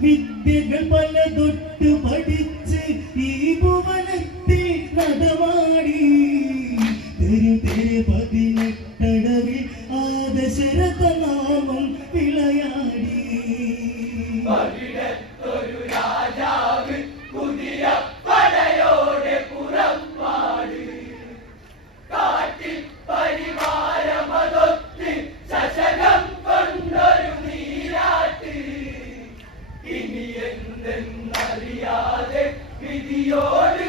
வித்தைகள் பல தொட்டு படித்து அறியாதே விதியோடு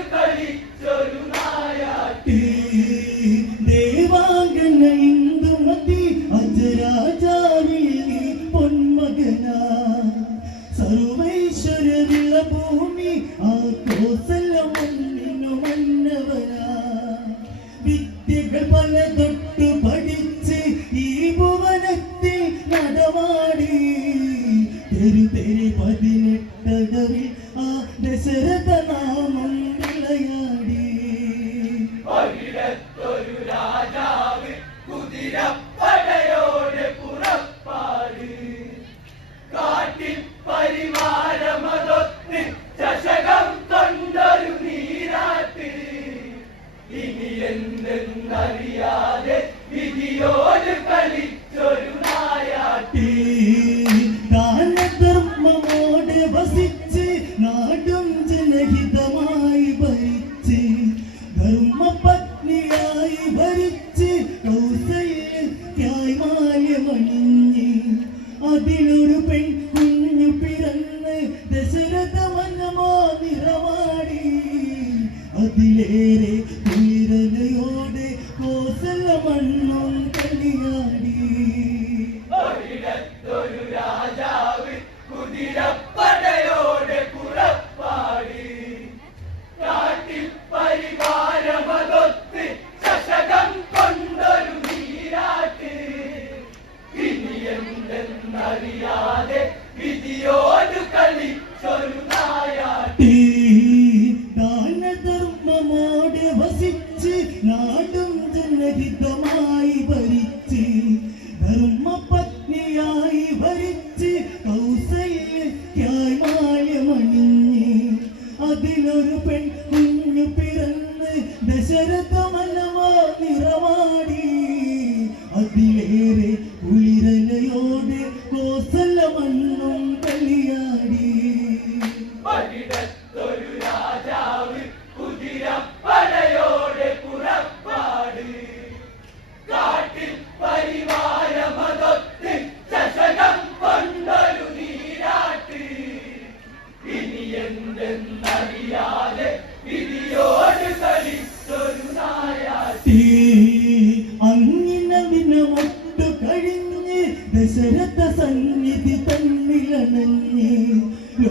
وسلم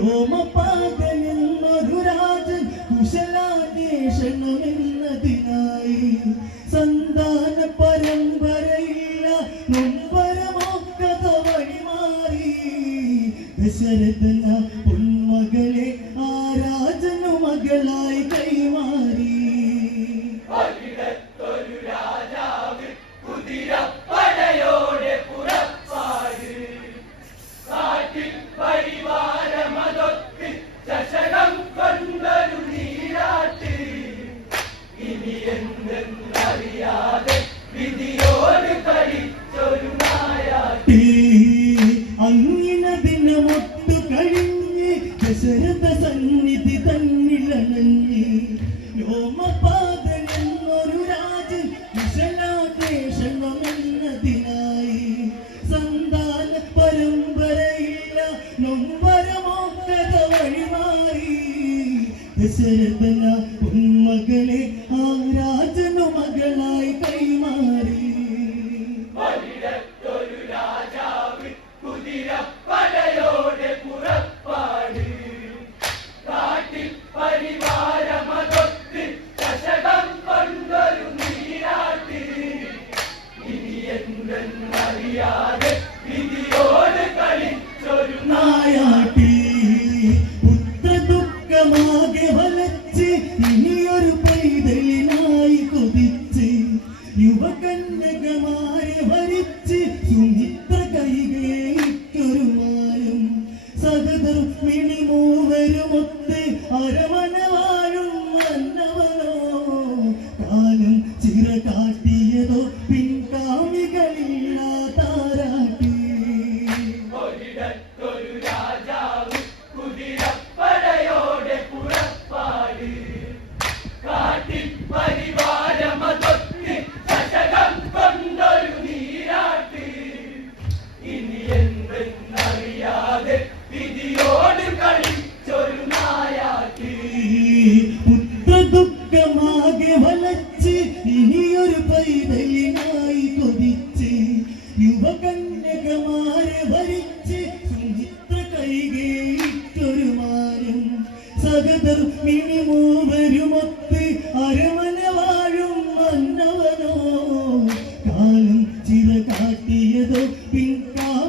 หูมาไป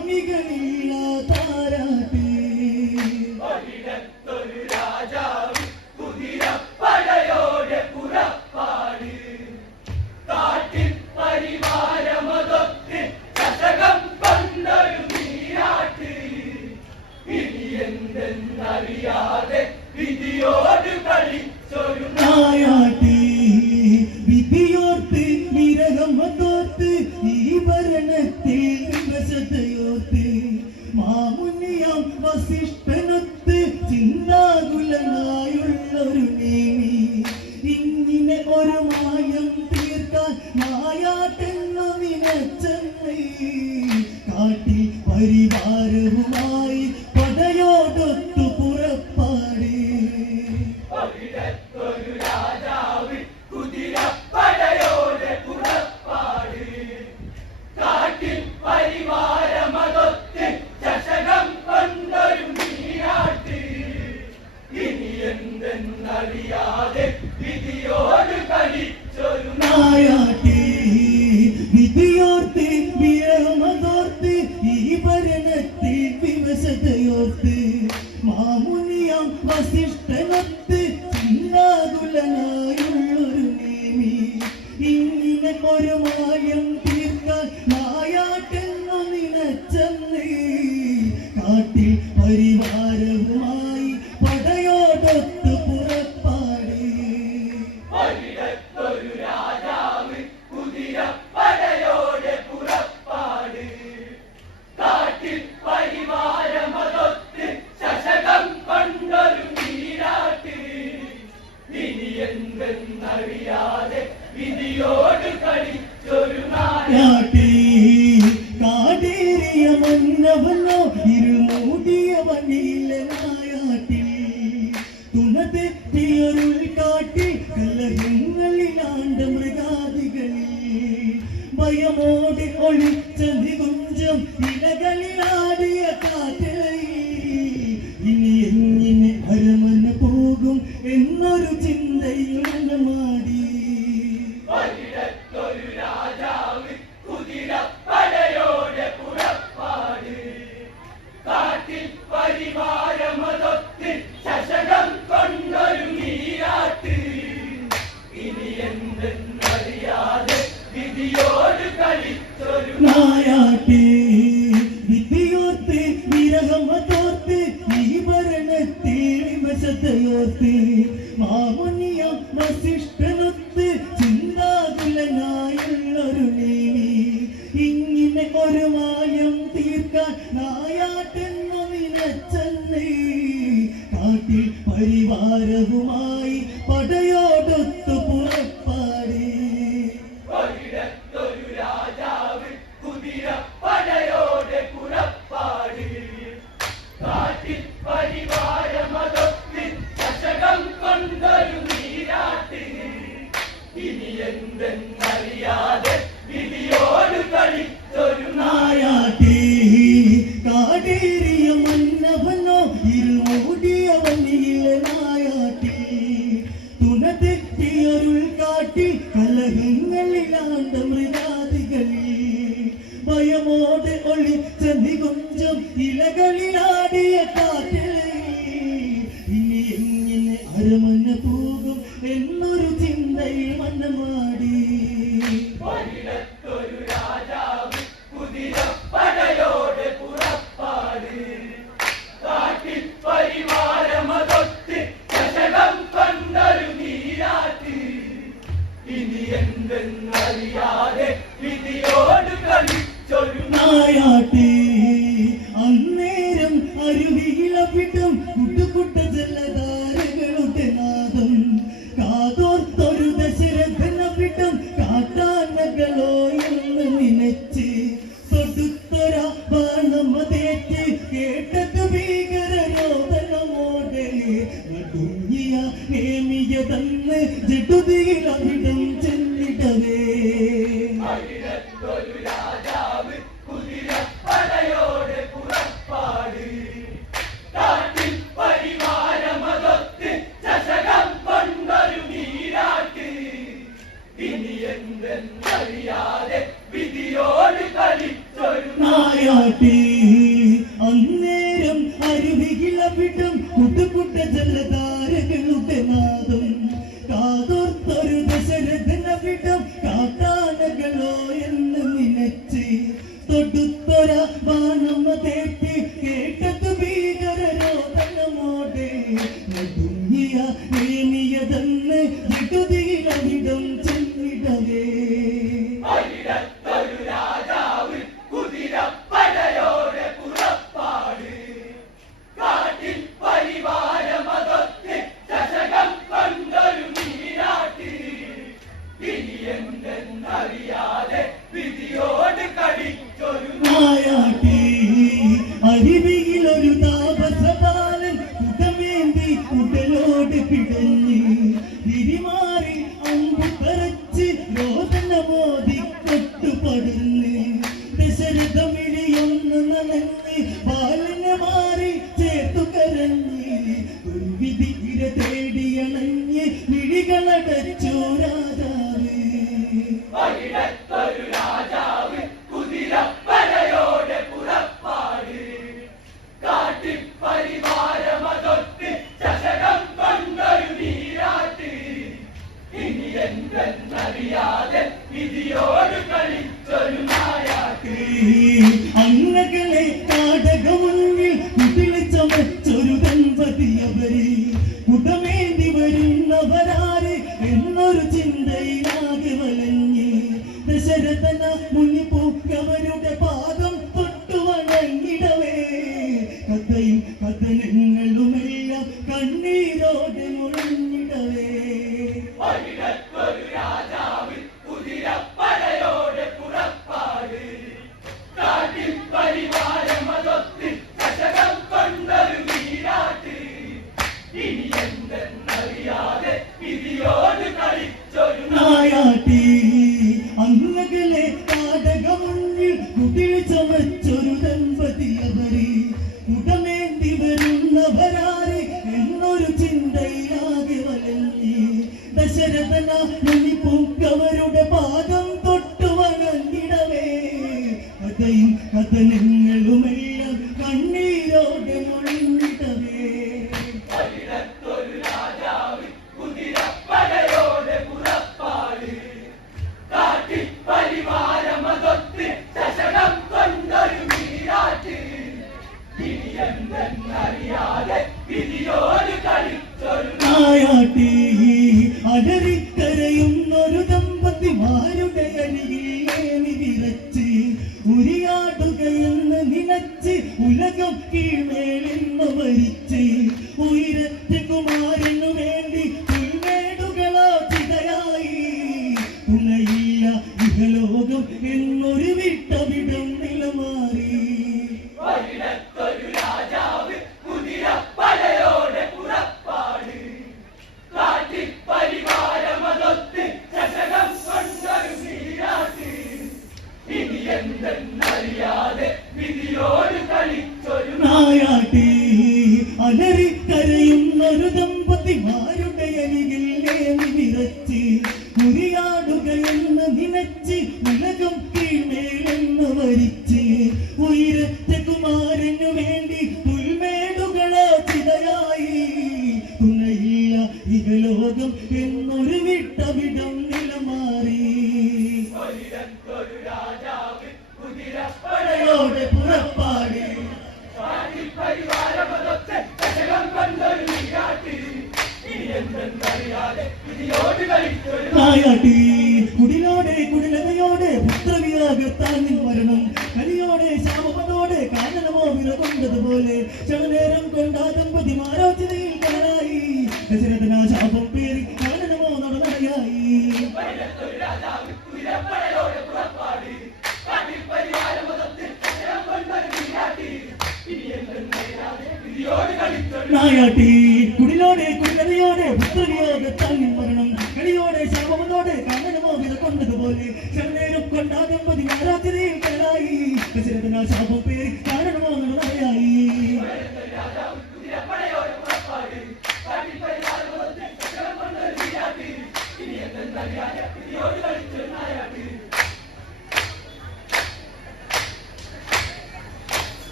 അംഗികളില്ല താര vocês têm എന്നറിയാതെ വിധിയോ പയമോടി ഒളിച്ച നികുഞ്ചം ഇലകളിലാടിയ കാറ്റ് night.